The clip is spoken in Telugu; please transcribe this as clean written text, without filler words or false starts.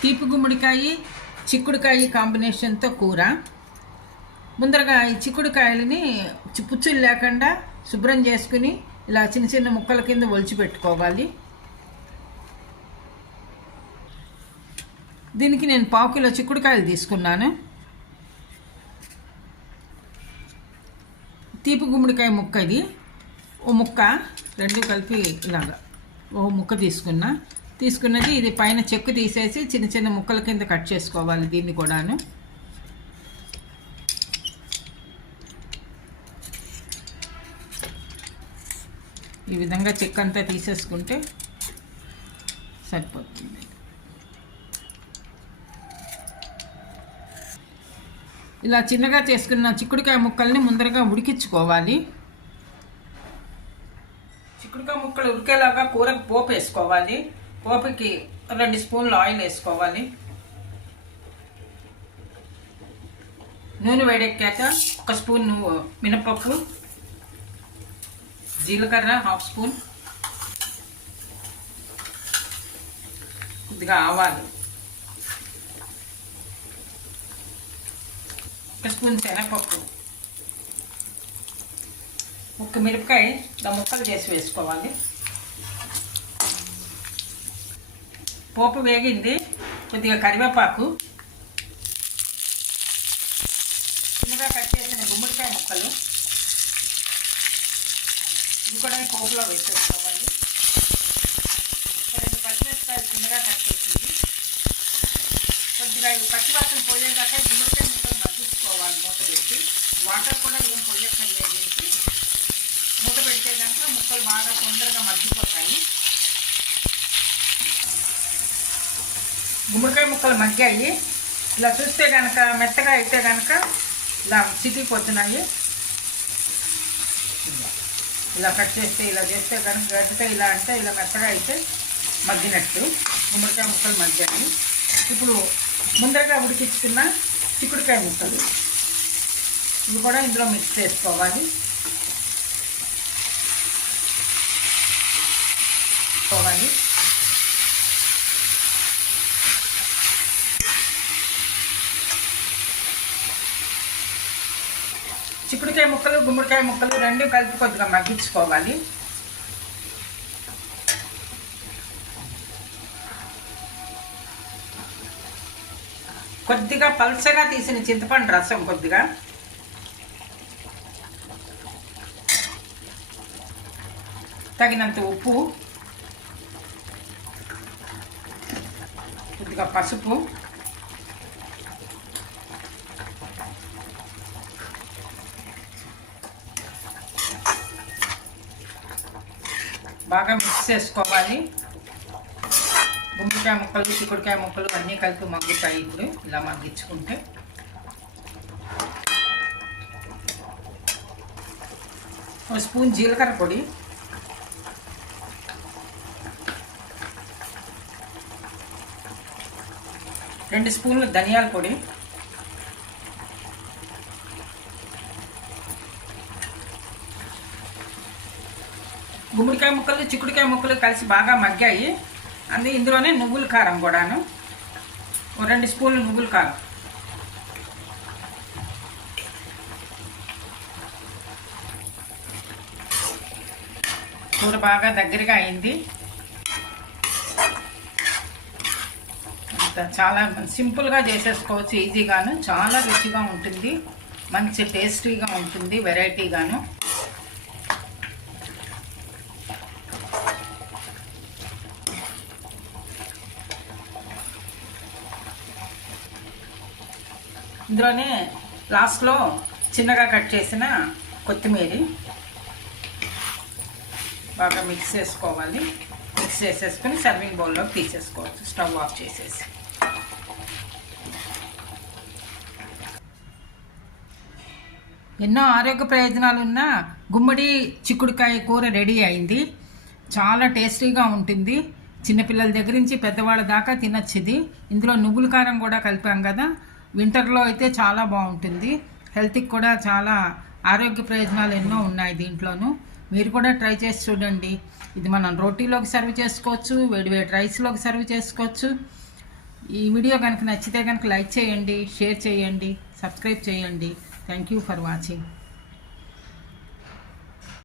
తీపి గుమ్మడికాయ చిక్కుడుకాయ కాంబినేషన్తో కూర. ముందరగా ఈ చిక్కుడుకాయలని పుచ్చులు లేకుండా శుభ్రం చేసుకుని ఇలా చిన్న చిన్న ముక్కల కింద ఒలిచి పెట్టుకోవాలి. దీనికి నేను 1/2 కిలో చిక్కుడుకాయలు తీసుకున్నాను. తీపి గుమ్మడికాయ ముక్క, ఇది ఓ ముక్క, రెండు కలిపి ఇలాగా ఓ ముక్క తీసుకున్నది ఇది పైన చెక్కు తీసేసి చిన్న చిన్న ముక్కల కింద కట్ చేసుకోవాలి. దీన్ని కూడాను ఈ విధంగా చెక్కు అంతా తీసేసుకుంటే సరిపోతుంది. ఇలా చిన్నగా చేసుకున్న చిక్కుడుకాయ ముక్కల్ని ముందరగా ఉడికించుకోవాలి. చిక్కుడుకాయ ముక్కలు ఉడికేలాగా కూరకు పోపు వేసుకోవాలి. పోపుకి 2 స్పూన్లు ఆయిల్ వేసుకోవాలి. నూనె వేడెక్కాక 1 స్పూన్ మినపప్పు, జీలకర్ర 1/2 స్పూన్, కొద్దిగా ఆవాలు, 1 స్పూన్ శనగపప్పు, 1 మిరపకాయ ఇలా ముక్కలు చేసి వేసుకోవాలి. పోపు వేగింది. కొద్దిగా కరివేపాకు, చిన్నగా కట్ చేసిన గుమ్మడికాయ ముక్కలు ఇది కూడా పోపులో వేసేసుకోవాలి. 2 పచ్చిమిరపకాయలు చిన్నగా కట్ చేసింది. కొద్దిగా పచ్చివాసన పోయేదాకా గుమ్మడికాయ ముక్కలు మగ్గించుకోవాలి. మూత పెట్టి వాటర్ కూడా ఏం పోయక్కర్లేదు. దీనికి మూత పెడితే కనుక ముక్కలు బాగా తొందరగా మగ్గిపోతాయి. గుమ్మడికాయ ముక్కలు మగ్గాయి. ఇలా చూస్తే కనుక మెత్తగా అయితే కనుక ఇలా చితికిపోతున్నాయి. ఇలా కట్ చేస్తే ఇలా చేస్తే కనుక గడ్డతో ఇలా అంటే ఇలా మెత్తగా అయితే మగ్గినట్టు గుమ్మడికాయ ముక్కలు మగ్గాయి. ఇప్పుడు ముందరగా ఉడికించుకున్న చిక్కుడుకాయ ముక్కలు ఇవి కూడా ఇందులో మిక్స్ చేసుకోవాలి. చిక్కుడుకాయ ముక్కలు గుమ్మడికాయ ముక్కలు 2 కలిపి కొద్దిగా మగ్గించుకోవాలి. కొద్దిగా పల్చగా తీసిన చింతపండు రసం, కొద్దిగా తగినంత ఉప్పు, కొద్దిగా పసుపు, బాగా మిక్స్ చేసుకోవాలి. గుమ్మడికాయ ముక్కలు చిక్కుడుకాయ ముక్కలు అన్నీ కలిపి మగ్గుతాయి. ఇప్పుడు ఇలా మగ్గించుకుంటే 1 స్పూన్ జీలకర్ర పొడి, 2 స్పూన్లు ధనియాల పొడి, గుమ్మడికాయ ముక్కలు చిక్కుడుకాయ ముక్కలు కలిసి బాగా మగ్గాయి. ఇందులోనే నువ్వుల కారం కూడాను 2 స్పూన్లు నువ్వుల కారం, కూర బాగా దగ్గరగా అయింది. చాలా సింపుల్గా చేసేసుకోవచ్చు, ఈజీగాను, చాలా రుచిగా ఉంటుంది, మంచి టేస్టీగా ఉంటుంది, వెరైటీగాను. ఇందులోనే లాస్ట్లో చిన్నగా కట్ చేసిన కొత్తిమీర బాగా మిక్స్ చేసుకోవాలి. మిక్స్ చేసేసుకుని సర్వింగ్ బౌల్లోకి తీసేసుకోవచ్చు, స్టవ్ ఆఫ్ చేసేసి. ఎన్నో ఆరోగ్య ప్రయోజనాలు ఉన్న గుమ్మడి చిక్కుడుకాయ కూర రెడీ అయింది. చాలా టేస్టీగా ఉంటుంది. చిన్నపిల్లల దగ్గర నుంచి పెద్దవాళ్ళ దాకా తినచ్చు ఇది. ఇందులో నువ్వుల కారం కూడా కలిపాం కదా, వింటర్లో అయితే చాలా బాగుంటుంది. హెల్త్కి కూడా చాలా ఆరోగ్య ప్రయోజనాలు ఎన్నో ఉన్నాయి దీంట్లోనూ. మీరు కూడా ట్రై చేసి చూడండి. ఇది మనం రోటీలోకి సర్వ్ చేసుకోవచ్చు, వేడివేడి రైస్లోకి సర్వ్ చేసుకోవచ్చు. ఈ వీడియో కనుక నచ్చితే కనుక లైక్ చేయండి, షేర్ చేయండి, సబ్స్క్రైబ్ చేయండి. Thank you for watching.